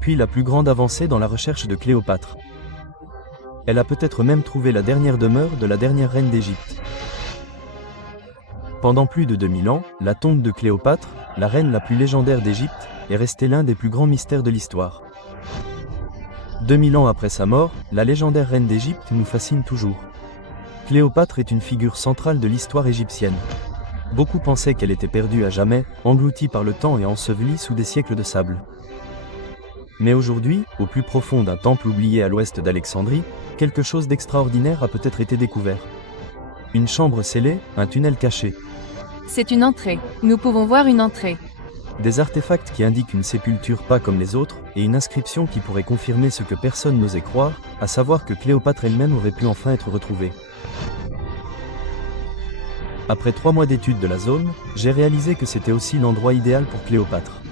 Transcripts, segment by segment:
puis la plus grande avancée dans la recherche de Cléopâtre. Elle a peut-être même trouvé la dernière demeure de la dernière reine d'Égypte. Pendant plus de 2000 ans, la tombe de Cléopâtre, la reine la plus légendaire d'Égypte, est restée l'un des plus grands mystères de l'histoire. 2000 ans après sa mort, la légendaire reine d'Égypte nous fascine toujours. Cléopâtre est une figure centrale de l'histoire égyptienne. Beaucoup pensaient qu'elle était perdue à jamais, engloutie par le temps et ensevelie sous des siècles de sable. Mais aujourd'hui, au plus profond d'un temple oublié à l'ouest d'Alexandrie, quelque chose d'extraordinaire a peut-être été découvert. Une chambre scellée, un tunnel caché. C'est une entrée. Nous pouvons voir une entrée. Des artefacts qui indiquent une sépulture pas comme les autres, et une inscription qui pourrait confirmer ce que personne n'osait croire, à savoir que Cléopâtre elle-même aurait pu enfin être retrouvée. Après 3 mois d'étude de la zone, j'ai réalisé que c'était aussi l'endroit idéal pour Cléopâtre.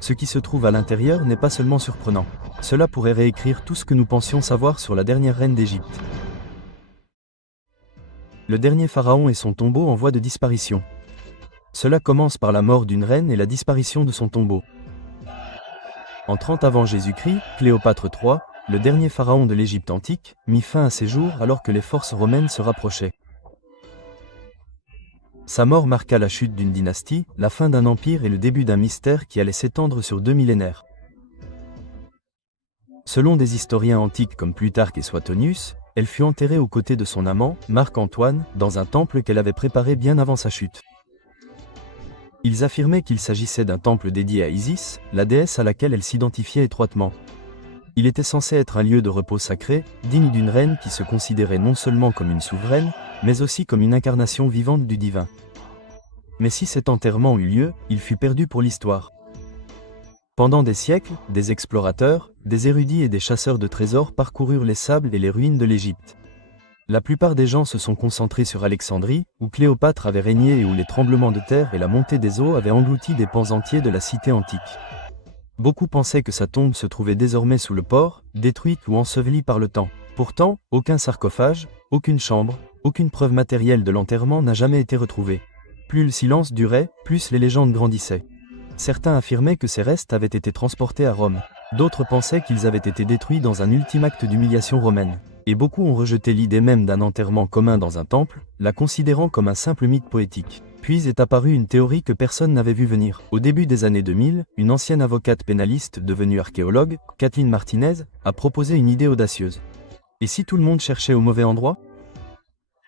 Ce qui se trouve à l'intérieur n'est pas seulement surprenant. Cela pourrait réécrire tout ce que nous pensions savoir sur la dernière reine d'Égypte. Le dernier pharaon et son tombeau en voie de disparition. Cela commence par la mort d'une reine et la disparition de son tombeau. En 30 avant Jésus-Christ, Cléopâtre III, le dernier pharaon de l'Égypte antique, mit fin à ses jours alors que les forces romaines se rapprochaient. Sa mort marqua la chute d'une dynastie, la fin d'un empire et le début d'un mystère qui allait s'étendre sur 2 millénaires. Selon des historiens antiques comme Plutarque et Suetonius, elle fut enterrée aux côtés de son amant, Marc-Antoine, dans un temple qu'elle avait préparé bien avant sa chute. Ils affirmaient qu'il s'agissait d'un temple dédié à Isis, la déesse à laquelle elle s'identifiait étroitement. Il était censé être un lieu de repos sacré, digne d'une reine qui se considérait non seulement comme une souveraine, mais aussi comme une incarnation vivante du divin. Mais si cet enterrement eut lieu, il fut perdu pour l'histoire. Pendant des siècles, des explorateurs, des érudits et des chasseurs de trésors parcoururent les sables et les ruines de l'Égypte. La plupart des gens se sont concentrés sur Alexandrie, où Cléopâtre avait régné et où les tremblements de terre et la montée des eaux avaient englouti des pans entiers de la cité antique. Beaucoup pensaient que sa tombe se trouvait désormais sous le port, détruite ou ensevelie par le temps. Pourtant, aucun sarcophage, aucune chambre, aucune preuve matérielle de l'enterrement n'a jamais été retrouvée. Plus le silence durait, plus les légendes grandissaient. Certains affirmaient que ces restes avaient été transportés à Rome. D'autres pensaient qu'ils avaient été détruits dans un ultime acte d'humiliation romaine. Et beaucoup ont rejeté l'idée même d'un enterrement commun dans un temple, la considérant comme un simple mythe poétique. Puis est apparue une théorie que personne n'avait vu venir. Au début des années 2000, une ancienne avocate pénaliste devenue archéologue, Kathleen Martinez, a proposé une idée audacieuse. Et si tout le monde cherchait au mauvais endroit ?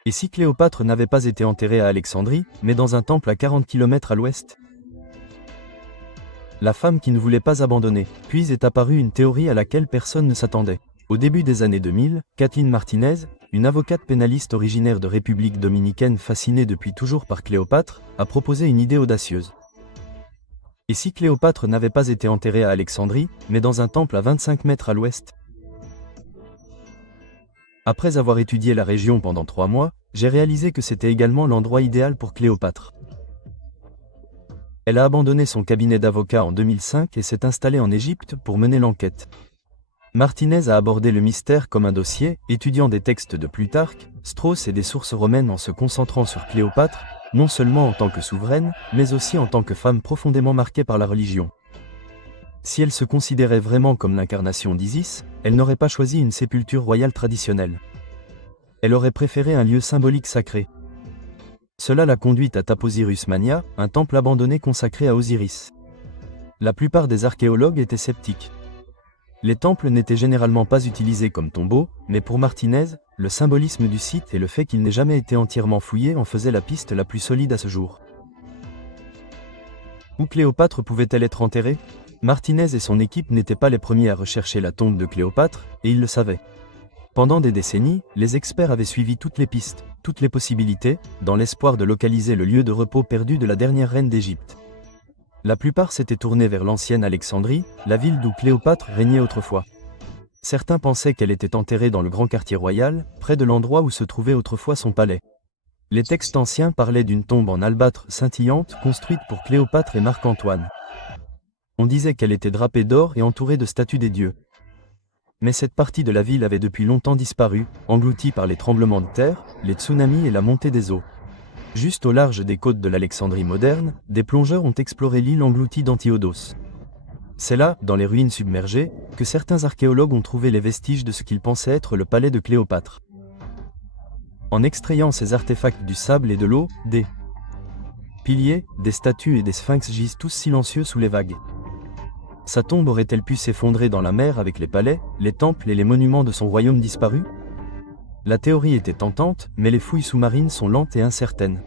Et si Cléopâtre n'avait pas été enterrée à Alexandrie, mais dans un temple à 40 km à l'ouest ? La femme qui ne voulait pas abandonner. Puis est apparue une théorie à laquelle personne ne s'attendait. Au début des années 2000, Kathleen Martinez, une avocate pénaliste originaire de République dominicaine fascinée depuis toujours par Cléopâtre, a proposé une idée audacieuse. Et si Cléopâtre n'avait pas été enterrée à Alexandrie, mais dans un temple à 25 mètres à l'ouest ? Après avoir étudié la région pendant 3 mois, j'ai réalisé que c'était également l'endroit idéal pour Cléopâtre. Elle a abandonné son cabinet d'avocat en 2005 et s'est installée en Égypte pour mener l'enquête. Martinez a abordé le mystère comme un dossier, étudiant des textes de Plutarque, Strauss et des sources romaines en se concentrant sur Cléopâtre, non seulement en tant que souveraine, mais aussi en tant que femme profondément marquée par la religion. Si elle se considérait vraiment comme l'incarnation d'Isis, elle n'aurait pas choisi une sépulture royale traditionnelle. Elle aurait préféré un lieu symbolique sacré. Cela l'a conduite à Taposirus Mania, un temple abandonné consacré à Osiris. La plupart des archéologues étaient sceptiques. Les temples n'étaient généralement pas utilisés comme tombeaux, mais pour Martinez, le symbolisme du site et le fait qu'il n'ait jamais été entièrement fouillé en faisaient la piste la plus solide à ce jour. Où Cléopâtre pouvait-elle être enterrée ? Martinez et son équipe n'étaient pas les premiers à rechercher la tombe de Cléopâtre, et ils le savaient. Pendant des décennies, les experts avaient suivi toutes les pistes, toutes les possibilités, dans l'espoir de localiser le lieu de repos perdu de la dernière reine d'Égypte. La plupart s'étaient tournés vers l'ancienne Alexandrie, la ville d'où Cléopâtre régnait autrefois. Certains pensaient qu'elle était enterrée dans le grand quartier royal, près de l'endroit où se trouvait autrefois son palais. Les textes anciens parlaient d'une tombe en albâtre scintillante construite pour Cléopâtre et Marc-Antoine. On disait qu'elle était drapée d'or et entourée de statues des dieux. Mais cette partie de la ville avait depuis longtemps disparu, engloutie par les tremblements de terre, les tsunamis et la montée des eaux. Juste au large des côtes de l'Alexandrie moderne, des plongeurs ont exploré l'île engloutie d'Antiodos. C'est là, dans les ruines submergées, que certains archéologues ont trouvé les vestiges de ce qu'ils pensaient être le palais de Cléopâtre. En extrayant ces artefacts du sable et de l'eau, des piliers, des statues et des sphinx gisent tous silencieux sous les vagues. Sa tombe aurait-elle pu s'effondrer dans la mer avec les palais, les temples et les monuments de son royaume disparus? La théorie était tentante, mais les fouilles sous-marines sont lentes et incertaines.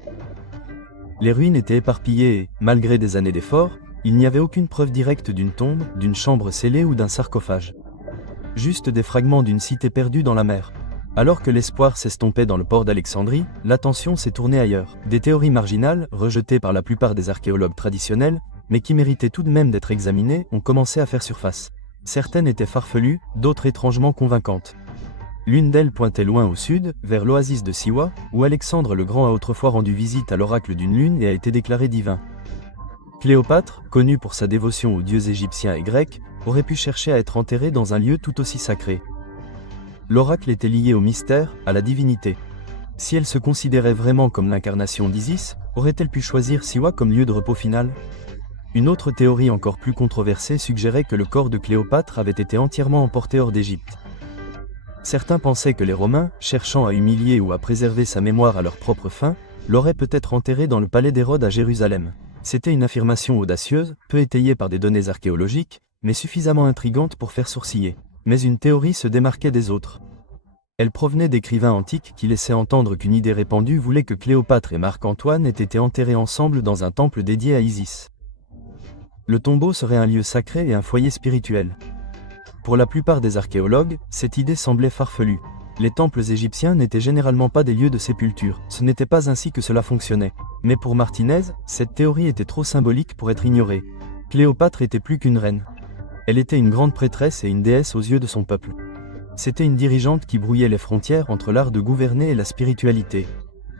Les ruines étaient éparpillées et, malgré des années d'efforts, il n'y avait aucune preuve directe d'une tombe, d'une chambre scellée ou d'un sarcophage. Juste des fragments d'une cité perdue dans la mer. Alors que l'espoir s'estompait dans le port d'Alexandrie, l'attention s'est tournée ailleurs. Des théories marginales, rejetées par la plupart des archéologues traditionnels, mais qui méritaient tout de même d'être examinées, ont commencé à faire surface. Certaines étaient farfelues, d'autres étrangement convaincantes. L'une d'elles pointait loin au sud, vers l'oasis de Siwa, où Alexandre le Grand a autrefois rendu visite à l'oracle d'une lune et a été déclaré divin. Cléopâtre, connue pour sa dévotion aux dieux égyptiens et grecs, aurait pu chercher à être enterrée dans un lieu tout aussi sacré. L'oracle était lié au mystère, à la divinité. Si elle se considérait vraiment comme l'incarnation d'Isis, aurait-elle pu choisir Siwa comme lieu de repos final? Une autre théorie encore plus controversée suggérait que le corps de Cléopâtre avait été entièrement emporté hors d'Égypte. Certains pensaient que les Romains, cherchant à humilier ou à préserver sa mémoire à leur propre fin, l'auraient peut-être enterré dans le palais d'Hérode à Jérusalem. C'était une affirmation audacieuse, peu étayée par des données archéologiques, mais suffisamment intrigante pour faire sourciller. Mais une théorie se démarquait des autres. Elle provenait d'écrivains antiques qui laissaient entendre qu'une idée répandue voulait que Cléopâtre et Marc-Antoine aient été enterrés ensemble dans un temple dédié à Isis. Le tombeau serait un lieu sacré et un foyer spirituel. Pour la plupart des archéologues, cette idée semblait farfelue. Les temples égyptiens n'étaient généralement pas des lieux de sépulture, ce n'était pas ainsi que cela fonctionnait. Mais pour Martinez, cette théorie était trop symbolique pour être ignorée. Cléopâtre était plus qu'une reine. Elle était une grande prêtresse et une déesse aux yeux de son peuple. C'était une dirigeante qui brouillait les frontières entre l'art de gouverner et la spiritualité.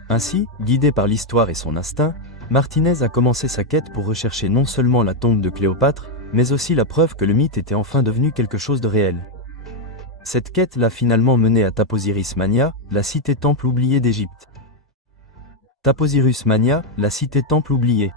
Ainsi, guidé par l'histoire et son instinct, Martinez a commencé sa quête pour rechercher non seulement la tombe de Cléopâtre, mais aussi la preuve que le mythe était enfin devenu quelque chose de réel. Cette quête l'a finalement mené à Taposiris Mania, la cité-temple oubliée d'Égypte. Taposiris Mania, la cité-temple oubliée.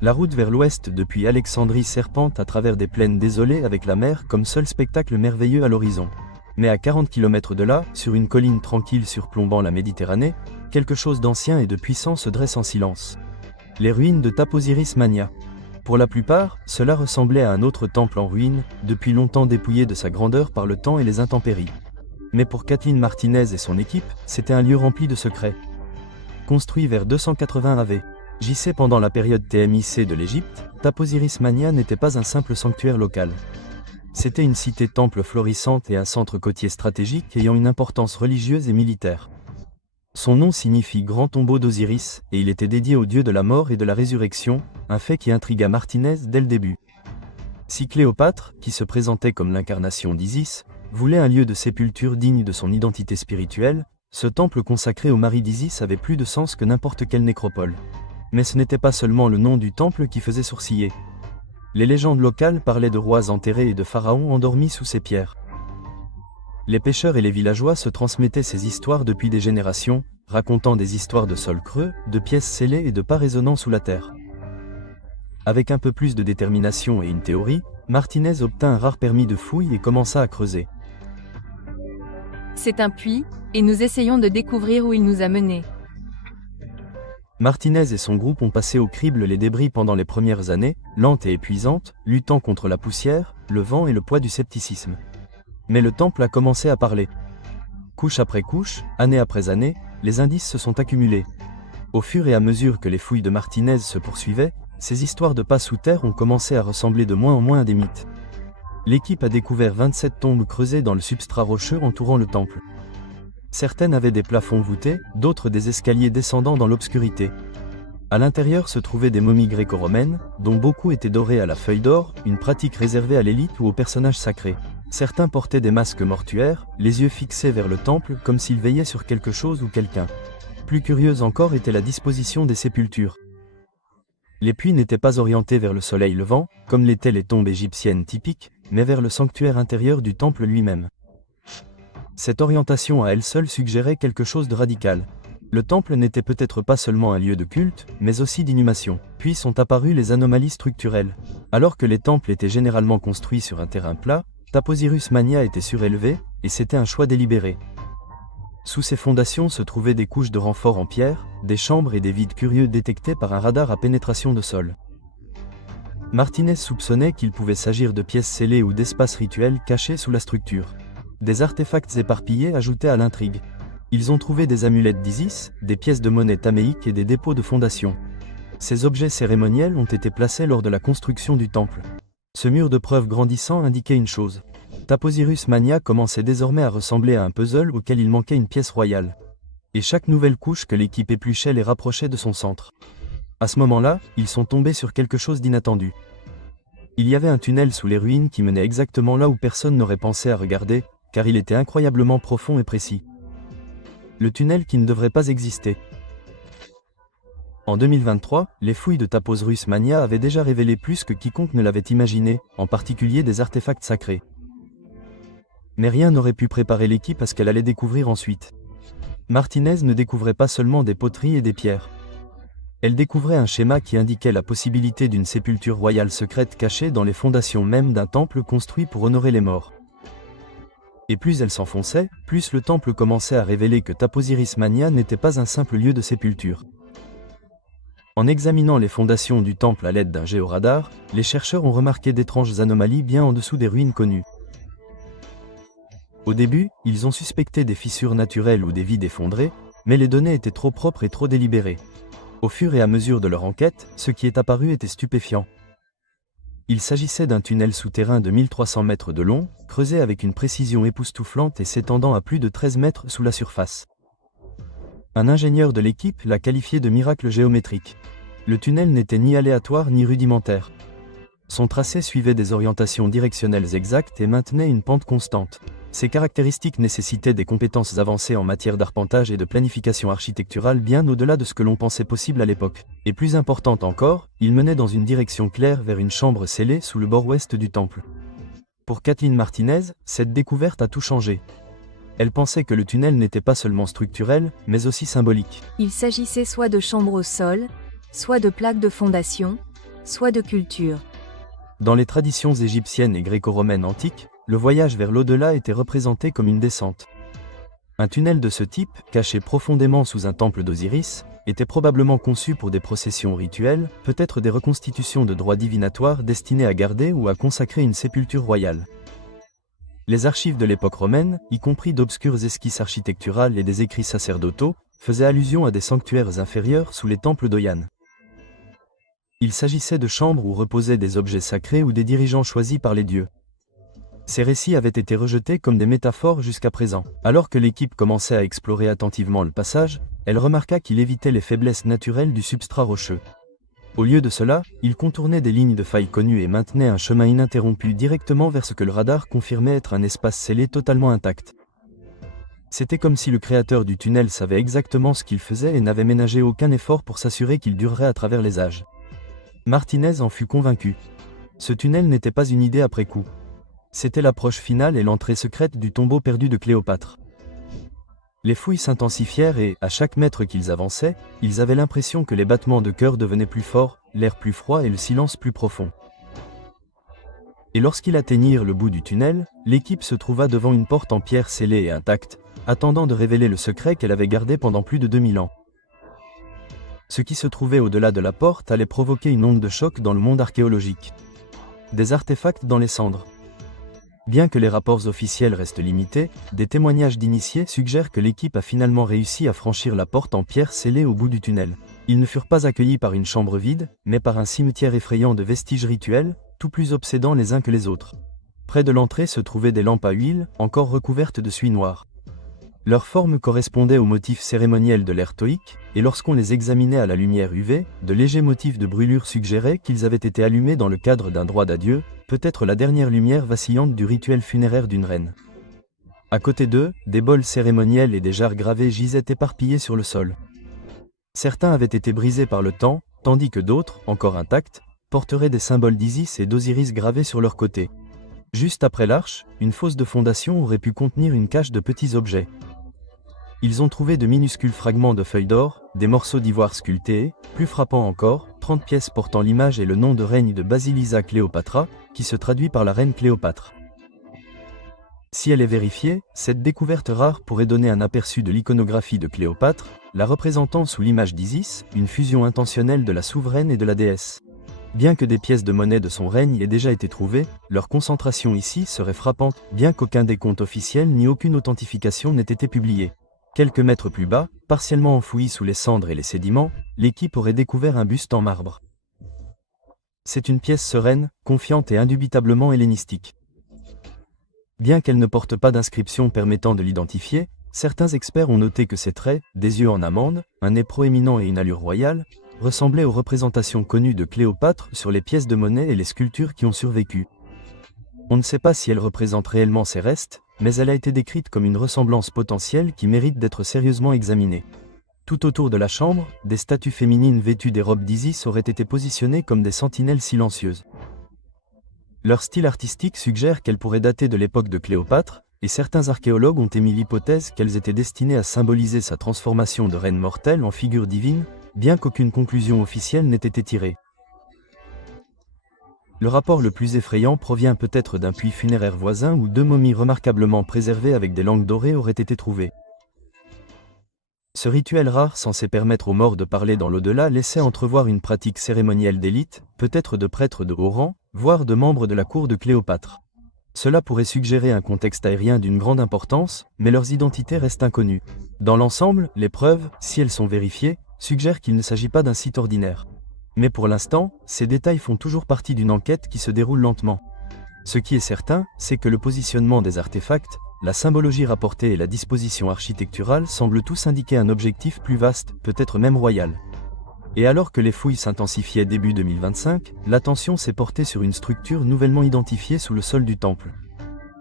La route vers l'ouest depuis Alexandrie serpente à travers des plaines désolées avec la mer comme seul spectacle merveilleux à l'horizon. Mais à 40 km de là, sur une colline tranquille surplombant la Méditerranée, quelque chose d'ancien et de puissant se dresse en silence. Les ruines de Taposiris Mania. Pour la plupart, cela ressemblait à un autre temple en ruine, depuis longtemps dépouillé de sa grandeur par le temps et les intempéries. Mais pour Kathleen Martinez et son équipe, c'était un lieu rempli de secrets. Construit vers 280 AV. JC pendant la période TMIC de l'Égypte, Taposiris Mania n'était pas un simple sanctuaire local. C'était une cité-temple florissante et un centre côtier stratégique ayant une importance religieuse et militaire. Son nom signifie Grand tombeau d'Osiris, et il était dédié au dieu de la mort et de la résurrection, un fait qui intrigua Martinez dès le début. Si Cléopâtre, qui se présentait comme l'incarnation d'Isis, voulait un lieu de sépulture digne de son identité spirituelle, ce temple consacré au mari d'Isis avait plus de sens que n'importe quelle nécropole. Mais ce n'était pas seulement le nom du temple qui faisait sourciller. Les légendes locales parlaient de rois enterrés et de pharaons endormis sous ces pierres. Les pêcheurs et les villageois se transmettaient ces histoires depuis des générations, racontant des histoires de sols creux, de pièces scellées et de pas résonnant sous la terre. Avec un peu plus de détermination et une théorie, Martinez obtint un rare permis de fouille et commença à creuser. C'est un puits, et nous essayons de découvrir où il nous a menés. Martinez et son groupe ont passé au crible les débris pendant les premières années, lentes et épuisantes, luttant contre la poussière, le vent et le poids du scepticisme. Mais le temple a commencé à parler. Couche après couche, année après année, les indices se sont accumulés. Au fur et à mesure que les fouilles de Martinez se poursuivaient, ces histoires de pas sous terre ont commencé à ressembler de moins en moins à des mythes. L'équipe a découvert 27 tombes creusées dans le substrat rocheux entourant le temple. Certaines avaient des plafonds voûtés, d'autres des escaliers descendant dans l'obscurité. À l'intérieur se trouvaient des momies gréco-romaines, dont beaucoup étaient dorées à la feuille d'or, une pratique réservée à l'élite ou aux personnages sacrés. Certains portaient des masques mortuaires, les yeux fixés vers le temple comme s'ils veillaient sur quelque chose ou quelqu'un. Plus curieuse encore était la disposition des sépultures. Les puits n'étaient pas orientés vers le soleil levant, comme l'étaient les tombes égyptiennes typiques, mais vers le sanctuaire intérieur du temple lui-même. Cette orientation à elle seule suggérait quelque chose de radical. Le temple n'était peut-être pas seulement un lieu de culte, mais aussi d'inhumation. Puis sont apparues les anomalies structurelles. Alors que les temples étaient généralement construits sur un terrain plat, Taposiris Mania était surélevé, et c'était un choix délibéré. Sous ses fondations se trouvaient des couches de renforts en pierre, des chambres et des vides curieux détectés par un radar à pénétration de sol. Martinez soupçonnait qu'il pouvait s'agir de pièces scellées ou d'espaces rituels cachés sous la structure. Des artefacts éparpillés ajoutaient à l'intrigue. Ils ont trouvé des amulettes d'Isis, des pièces de monnaie taméiques et des dépôts de fondations. Ces objets cérémoniels ont été placés lors de la construction du temple. Ce mur de preuves grandissant indiquait une chose. Taposiris Mania commençait désormais à ressembler à un puzzle auquel il manquait une pièce royale. Et chaque nouvelle couche que l'équipe épluchait les rapprochait de son centre. À ce moment-là, ils sont tombés sur quelque chose d'inattendu. Il y avait un tunnel sous les ruines qui menait exactement là où personne n'aurait pensé à regarder, car il était incroyablement profond et précis. Le tunnel qui ne devrait pas exister. En 2023, les fouilles de Taposiris Mania avaient déjà révélé plus que quiconque ne l'avait imaginé, en particulier des artefacts sacrés. Mais rien n'aurait pu préparer l'équipe à ce qu'elle allait découvrir ensuite. Martinez ne découvrait pas seulement des poteries et des pierres. Elle découvrait un schéma qui indiquait la possibilité d'une sépulture royale secrète cachée dans les fondations même d'un temple construit pour honorer les morts. Et plus elle s'enfonçait, plus le temple commençait à révéler que Taposiris Mania n'était pas un simple lieu de sépulture. En examinant les fondations du temple à l'aide d'un géoradar, les chercheurs ont remarqué d'étranges anomalies bien en dessous des ruines connues. Au début, ils ont suspecté des fissures naturelles ou des vides effondrés, mais les données étaient trop propres et trop délibérées. Au fur et à mesure de leur enquête, ce qui est apparu était stupéfiant. Il s'agissait d'un tunnel souterrain de 1300 mètres de long, creusé avec une précision époustouflante et s'étendant à plus de 13 mètres sous la surface. Un ingénieur de l'équipe l'a qualifié de miracle géométrique. Le tunnel n'était ni aléatoire ni rudimentaire. Son tracé suivait des orientations directionnelles exactes et maintenait une pente constante. Ces caractéristiques nécessitaient des compétences avancées en matière d'arpentage et de planification architecturale bien au-delà de ce que l'on pensait possible à l'époque. Et plus importante encore, il menait dans une direction claire vers une chambre scellée sous le bord ouest du temple. Pour Kathleen Martinez, cette découverte a tout changé. Elle pensait que le tunnel n'était pas seulement structurel, mais aussi symbolique. Il s'agissait soit de chambres au sol, soit de plaques de fondation, soit de culture. Dans les traditions égyptiennes et gréco-romaines antiques, le voyage vers l'au-delà était représenté comme une descente. Un tunnel de ce type, caché profondément sous un temple d'Osiris, était probablement conçu pour des processions rituelles, peut-être des reconstitutions de droits divinatoires destinées à garder ou à consacrer une sépulture royale. Les archives de l'époque romaine, y compris d'obscures esquisses architecturales et des écrits sacerdotaux, faisaient allusion à des sanctuaires inférieurs sous les temples d'Oyan. Il s'agissait de chambres où reposaient des objets sacrés ou des dirigeants choisis par les dieux. Ces récits avaient été rejetés comme des métaphores jusqu'à présent. Alors que l'équipe commençait à explorer attentivement le passage, elle remarqua qu'il évitait les faiblesses naturelles du substrat rocheux. Au lieu de cela, il contournait des lignes de failles connues et maintenait un chemin ininterrompu directement vers ce que le radar confirmait être un espace scellé totalement intact. C'était comme si le créateur du tunnel savait exactement ce qu'il faisait et n'avait ménagé aucun effort pour s'assurer qu'il durerait à travers les âges. Martinez en fut convaincu. Ce tunnel n'était pas une idée après coup. C'était l'approche finale et l'entrée secrète du tombeau perdu de Cléopâtre. Les fouilles s'intensifièrent et, à chaque mètre qu'ils avançaient, ils avaient l'impression que les battements de cœur devenaient plus forts, l'air plus froid et le silence plus profond. Et lorsqu'ils atteignirent le bout du tunnel, l'équipe se trouva devant une porte en pierre scellée et intacte, attendant de révéler le secret qu'elle avait gardé pendant plus de 2000 ans. Ce qui se trouvait au-delà de la porte allait provoquer une onde de choc dans le monde archéologique. Des artefacts dans les cendres. Bien que les rapports officiels restent limités, des témoignages d'initiés suggèrent que l'équipe a finalement réussi à franchir la porte en pierre scellée au bout du tunnel. Ils ne furent pas accueillis par une chambre vide, mais par un cimetière effrayant de vestiges rituels, tout plus obsédants les uns que les autres. Près de l'entrée se trouvaient des lampes à huile, encore recouvertes de suie noire. Leur forme correspondait aux motifs cérémoniels de l'ère toïque, et lorsqu'on les examinait à la lumière UV, de légers motifs de brûlure suggéraient qu'ils avaient été allumés dans le cadre d'un droit d'adieu, peut-être la dernière lumière vacillante du rituel funéraire d'une reine. À côté d'eux, des bols cérémoniels et des jarres gravées gisaient éparpillés sur le sol. Certains avaient été brisés par le temps, tandis que d'autres, encore intacts, porteraient des symboles d'Isis et d'Osiris gravés sur leur côté. Juste après l'arche, une fosse de fondation aurait pu contenir une cache de petits objets. Ils ont trouvé de minuscules fragments de feuilles d'or, des morceaux d'ivoire sculptés, plus frappant encore, 30 pièces portant l'image et le nom de règne de Basilisa Cléopatra, qui se traduit par la reine Cléopâtre. Si elle est vérifiée, cette découverte rare pourrait donner un aperçu de l'iconographie de Cléopâtre, la représentant sous l'image d'Isis, une fusion intentionnelle de la souveraine et de la déesse. Bien que des pièces de monnaie de son règne aient déjà été trouvées, leur concentration ici serait frappante, bien qu'aucun décompte officiel ni aucune authentification n'ait été publié. Quelques mètres plus bas, partiellement enfoui sous les cendres et les sédiments, l'équipe aurait découvert un buste en marbre. C'est une pièce sereine, confiante et indubitablement hellénistique. Bien qu'elle ne porte pas d'inscription permettant de l'identifier, certains experts ont noté que ses traits, des yeux en amande, un nez proéminent et une allure royale, ressemblaient aux représentations connues de Cléopâtre sur les pièces de monnaie et les sculptures qui ont survécu. On ne sait pas si elle représente réellement ces restes, mais elle a été décrite comme une ressemblance potentielle qui mérite d'être sérieusement examinée. Tout autour de la chambre, des statues féminines vêtues des robes d'Isis auraient été positionnées comme des sentinelles silencieuses. Leur style artistique suggère qu'elles pourraient dater de l'époque de Cléopâtre, et certains archéologues ont émis l'hypothèse qu'elles étaient destinées à symboliser sa transformation de reine mortelle en figure divine, bien qu'aucune conclusion officielle n'ait été tirée. Le rapport le plus effrayant provient peut-être d'un puits funéraire voisin où 2 momies remarquablement préservées avec des langues dorées auraient été trouvées. Ce rituel rare censé permettre aux morts de parler dans l'au-delà laissait entrevoir une pratique cérémonielle d'élite, peut-être de prêtres de haut rang, voire de membres de la cour de Cléopâtre. Cela pourrait suggérer un contexte aérien d'une grande importance, mais leurs identités restent inconnues. Dans l'ensemble, les preuves, si elles sont vérifiées, suggèrent qu'il ne s'agit pas d'un site ordinaire. Mais pour l'instant, ces détails font toujours partie d'une enquête qui se déroule lentement. Ce qui est certain, c'est que le positionnement des artefacts, la symbologie rapportée et la disposition architecturale semblent tous indiquer un objectif plus vaste, peut-être même royal. Et alors que les fouilles s'intensifiaient début 2025, l'attention s'est portée sur une structure nouvellement identifiée sous le sol du temple.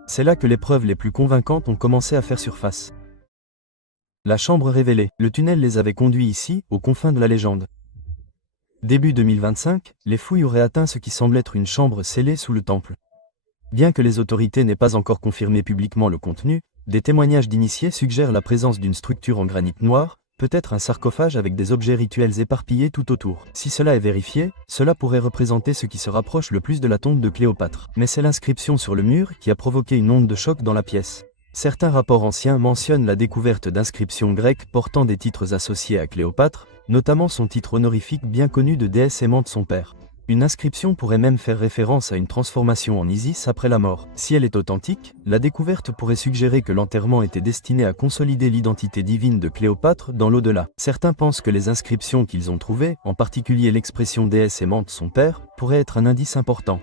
C'est là que les preuves les plus convaincantes ont commencé à faire surface. La chambre révélée, le tunnel les avait conduits ici, aux confins de la légende. Début 2025, les fouilles auraient atteint ce qui semble être une chambre scellée sous le temple. Bien que les autorités n'aient pas encore confirmé publiquement le contenu, des témoignages d'initiés suggèrent la présence d'une structure en granit noir, peut-être un sarcophage avec des objets rituels éparpillés tout autour. Si cela est vérifié, cela pourrait représenter ce qui se rapproche le plus de la tombe de Cléopâtre. Mais c'est l'inscription sur le mur qui a provoqué une onde de choc dans la pièce. Certains rapports anciens mentionnent la découverte d'inscriptions grecques portant des titres associés à Cléopâtre, notamment son titre honorifique bien connu de déesse aimante son père. Une inscription pourrait même faire référence à une transformation en Isis après la mort. Si elle est authentique, la découverte pourrait suggérer que l'enterrement était destiné à consolider l'identité divine de Cléopâtre dans l'au-delà. Certains pensent que les inscriptions qu'ils ont trouvées, en particulier l'expression déesse aimante son père, pourraient être un indice important.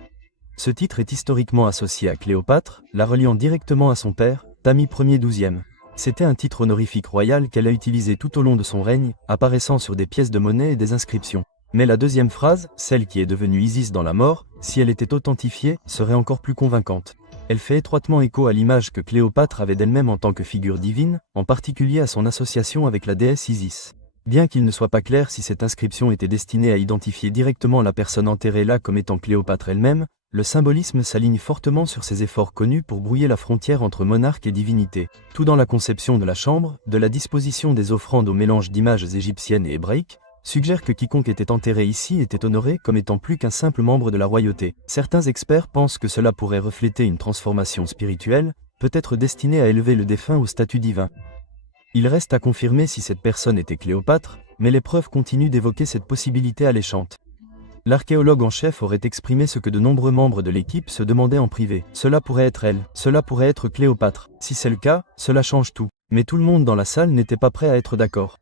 Ce titre est historiquement associé à Cléopâtre, la reliant directement à son père, Tami Ier XIIe. C'était un titre honorifique royal qu'elle a utilisé tout au long de son règne, apparaissant sur des pièces de monnaie et des inscriptions. Mais la deuxième phrase, celle qui est devenue Isis dans la mort, si elle était authentifiée, serait encore plus convaincante. Elle fait étroitement écho à l'image que Cléopâtre avait d'elle-même en tant que figure divine, en particulier à son association avec la déesse Isis. Bien qu'il ne soit pas clair si cette inscription était destinée à identifier directement la personne enterrée là comme étant Cléopâtre elle-même, le symbolisme s'aligne fortement sur ses efforts connus pour brouiller la frontière entre monarque et divinité. Tout dans la conception de la chambre, de la disposition des offrandes au mélange d'images égyptiennes et hébraïques, suggère que quiconque était enterré ici était honoré comme étant plus qu'un simple membre de la royauté. Certains experts pensent que cela pourrait refléter une transformation spirituelle, peut-être destinée à élever le défunt au statut divin. Il reste à confirmer si cette personne était Cléopâtre, mais les preuves continuent d'évoquer cette possibilité alléchante. L'archéologue en chef aurait exprimé ce que de nombreux membres de l'équipe se demandaient en privé. Cela pourrait être elle, cela pourrait être Cléopâtre. Si c'est le cas, cela change tout. Mais tout le monde dans la salle n'était pas prêt à être d'accord.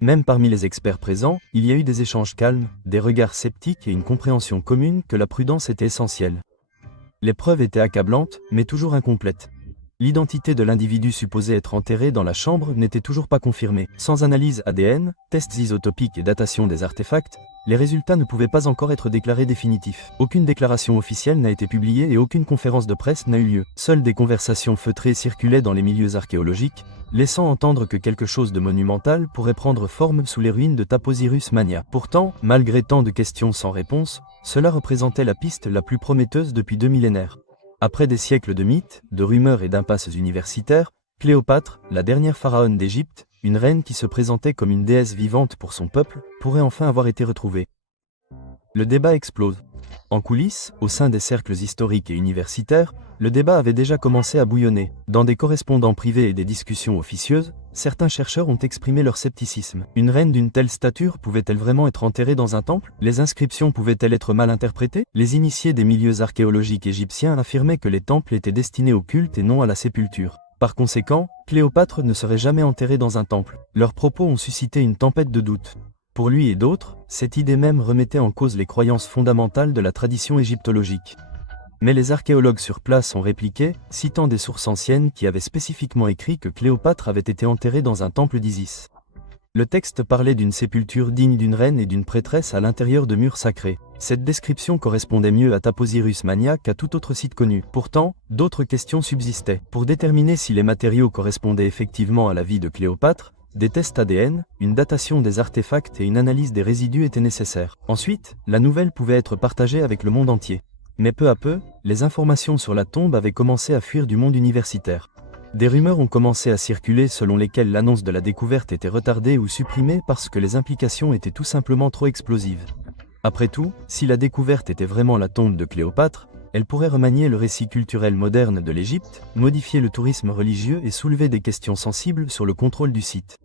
Même parmi les experts présents, il y a eu des échanges calmes, des regards sceptiques et une compréhension commune que la prudence était essentielle. Les preuves étaient accablantes, mais toujours incomplètes. L'identité de l'individu supposé être enterré dans la chambre n'était toujours pas confirmée. Sans analyse ADN, tests isotopiques et datation des artefacts, les résultats ne pouvaient pas encore être déclarés définitifs. Aucune déclaration officielle n'a été publiée et aucune conférence de presse n'a eu lieu. Seules des conversations feutrées circulaient dans les milieux archéologiques, laissant entendre que quelque chose de monumental pourrait prendre forme sous les ruines de Taposirus Mania. Pourtant, malgré tant de questions sans réponse, cela représentait la piste la plus prometteuse depuis 2 millénaires. Après des siècles de mythes, de rumeurs et d'impasses universitaires, Cléopâtre, la dernière pharaone d'Égypte, une reine qui se présentait comme une déesse vivante pour son peuple, pourrait enfin avoir été retrouvée. Le débat explose. En coulisses, au sein des cercles historiques et universitaires, le débat avait déjà commencé à bouillonner. Dans des correspondants privés et des discussions officieuses, certains chercheurs ont exprimé leur scepticisme. Une reine d'une telle stature pouvait-elle vraiment être enterrée dans un temple? Les inscriptions pouvaient-elles être mal interprétées? Les initiés des milieux archéologiques égyptiens affirmaient que les temples étaient destinés au culte et non à la sépulture. Par conséquent, Cléopâtre ne serait jamais enterrée dans un temple. Leurs propos ont suscité une tempête de doutes. Pour lui et d'autres, cette idée même remettait en cause les croyances fondamentales de la tradition égyptologique. Mais les archéologues sur place ont répliqué, citant des sources anciennes qui avaient spécifiquement écrit que Cléopâtre avait été enterrée dans un temple d'Isis. Le texte parlait d'une sépulture digne d'une reine et d'une prêtresse à l'intérieur de murs sacrés. Cette description correspondait mieux à Taposiris Mania qu'à tout autre site connu. Pourtant, d'autres questions subsistaient. Pour déterminer si les matériaux correspondaient effectivement à la vie de Cléopâtre, des tests ADN, une datation des artefacts et une analyse des résidus étaient nécessaires. Ensuite, la nouvelle pouvait être partagée avec le monde entier. Mais peu à peu, les informations sur la tombe avaient commencé à fuir du monde universitaire. Des rumeurs ont commencé à circuler selon lesquelles l'annonce de la découverte était retardée ou supprimée parce que les implications étaient tout simplement trop explosives. Après tout, si la découverte était vraiment la tombe de Cléopâtre, elle pourrait remanier le récit culturel moderne de l'Égypte, modifier le tourisme religieux et soulever des questions sensibles sur le contrôle du site.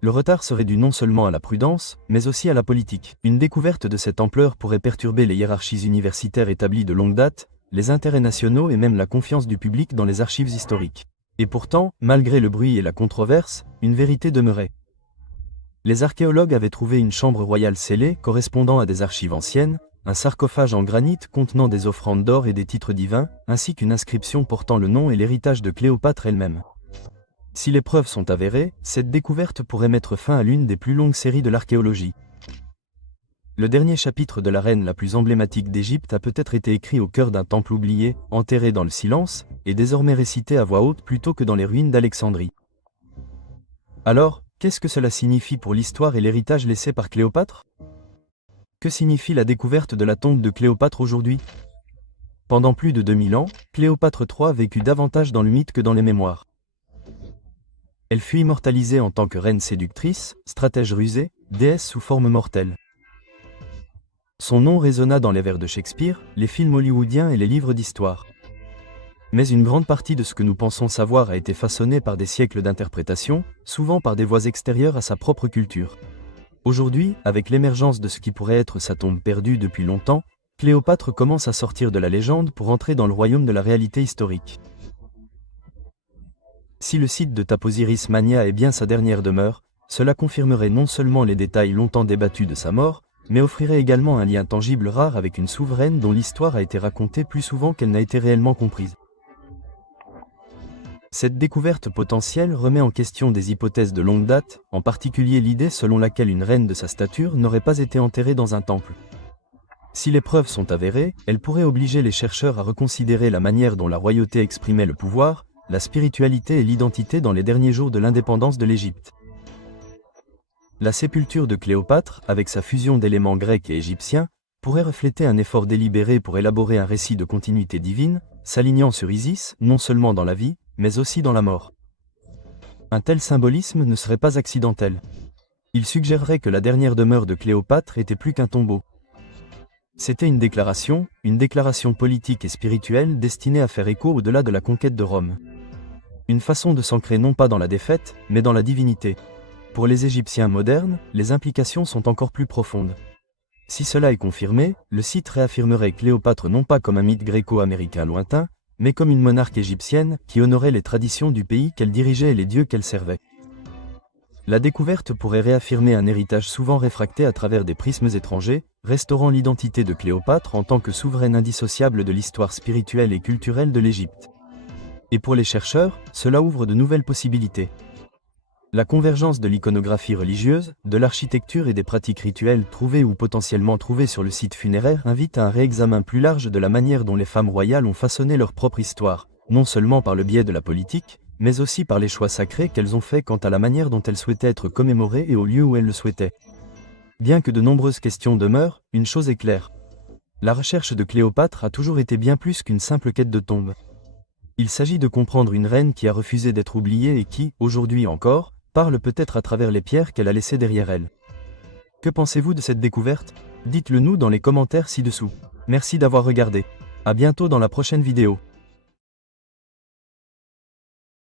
Le retard serait dû non seulement à la prudence, mais aussi à la politique. Une découverte de cette ampleur pourrait perturber les hiérarchies universitaires établies de longue date, les intérêts nationaux et même la confiance du public dans les archives historiques. Et pourtant, malgré le bruit et la controverse, une vérité demeurait. Les archéologues avaient trouvé une chambre royale scellée correspondant à des archives anciennes, un sarcophage en granit contenant des offrandes d'or et des titres divins, ainsi qu'une inscription portant le nom et l'héritage de Cléopâtre elle-même. Si les preuves sont avérées, cette découverte pourrait mettre fin à l'une des plus longues séries de l'archéologie. Le dernier chapitre de la reine la plus emblématique d'Égypte a peut-être été écrit au cœur d'un temple oublié, enterré dans le silence, et désormais récité à voix haute plutôt que dans les ruines d'Alexandrie. Alors, qu'est-ce que cela signifie pour l'histoire et l'héritage laissé par Cléopâtre? Que signifie la découverte de la tombe de Cléopâtre aujourd'hui? Pendant plus de 2000 ans, Cléopâtre III vécut davantage dans le mythe que dans les mémoires. Elle fut immortalisée en tant que reine séductrice, stratège rusée, déesse sous forme mortelle. Son nom résonna dans les vers de Shakespeare, les films hollywoodiens et les livres d'histoire. Mais une grande partie de ce que nous pensons savoir a été façonnée par des siècles d'interprétation, souvent par des voix extérieures à sa propre culture. Aujourd'hui, avec l'émergence de ce qui pourrait être sa tombe perdue depuis longtemps, Cléopâtre commence à sortir de la légende pour entrer dans le royaume de la réalité historique. Si le site de Taposiris Mania est bien sa dernière demeure, cela confirmerait non seulement les détails longtemps débattus de sa mort, mais offrirait également un lien tangible rare avec une souveraine dont l'histoire a été racontée plus souvent qu'elle n'a été réellement comprise. Cette découverte potentielle remet en question des hypothèses de longue date, en particulier l'idée selon laquelle une reine de sa stature n'aurait pas été enterrée dans un temple. Si les preuves sont avérées, elles pourraient obliger les chercheurs à reconsidérer la manière dont la royauté exprimait le pouvoir, la spiritualité et l'identité dans les derniers jours de l'indépendance de l'Égypte. La sépulture de Cléopâtre, avec sa fusion d'éléments grecs et égyptiens, pourrait refléter un effort délibéré pour élaborer un récit de continuité divine, s'alignant sur Isis, non seulement dans la vie, mais aussi dans la mort. Un tel symbolisme ne serait pas accidentel. Il suggérerait que la dernière demeure de Cléopâtre était plus qu'un tombeau. C'était une déclaration politique et spirituelle destinée à faire écho au-delà de la conquête de Rome. Une façon de s'ancrer non pas dans la défaite, mais dans la divinité. Pour les Égyptiens modernes, les implications sont encore plus profondes. Si cela est confirmé, le site réaffirmerait Cléopâtre non pas comme un mythe gréco-américain lointain, mais comme une monarque égyptienne qui honorait les traditions du pays qu'elle dirigeait et les dieux qu'elle servait. La découverte pourrait réaffirmer un héritage souvent réfracté à travers des prismes étrangers, restaurant l'identité de Cléopâtre en tant que souveraine indissociable de l'histoire spirituelle et culturelle de l'Égypte. Et pour les chercheurs, cela ouvre de nouvelles possibilités. La convergence de l'iconographie religieuse, de l'architecture et des pratiques rituelles trouvées ou potentiellement trouvées sur le site funéraire invite à un réexamen plus large de la manière dont les femmes royales ont façonné leur propre histoire, non seulement par le biais de la politique, mais aussi par les choix sacrés qu'elles ont faits quant à la manière dont elles souhaitaient être commémorées et au lieu où elles le souhaitaient. Bien que de nombreuses questions demeurent, une chose est claire. La recherche de Cléopâtre a toujours été bien plus qu'une simple quête de tombe. Il s'agit de comprendre une reine qui a refusé d'être oubliée et qui, aujourd'hui encore, parle peut-être à travers les pierres qu'elle a laissées derrière elle. Que pensez-vous de cette découverte? Dites-le nous dans les commentaires ci-dessous. Merci d'avoir regardé. À bientôt dans la prochaine vidéo.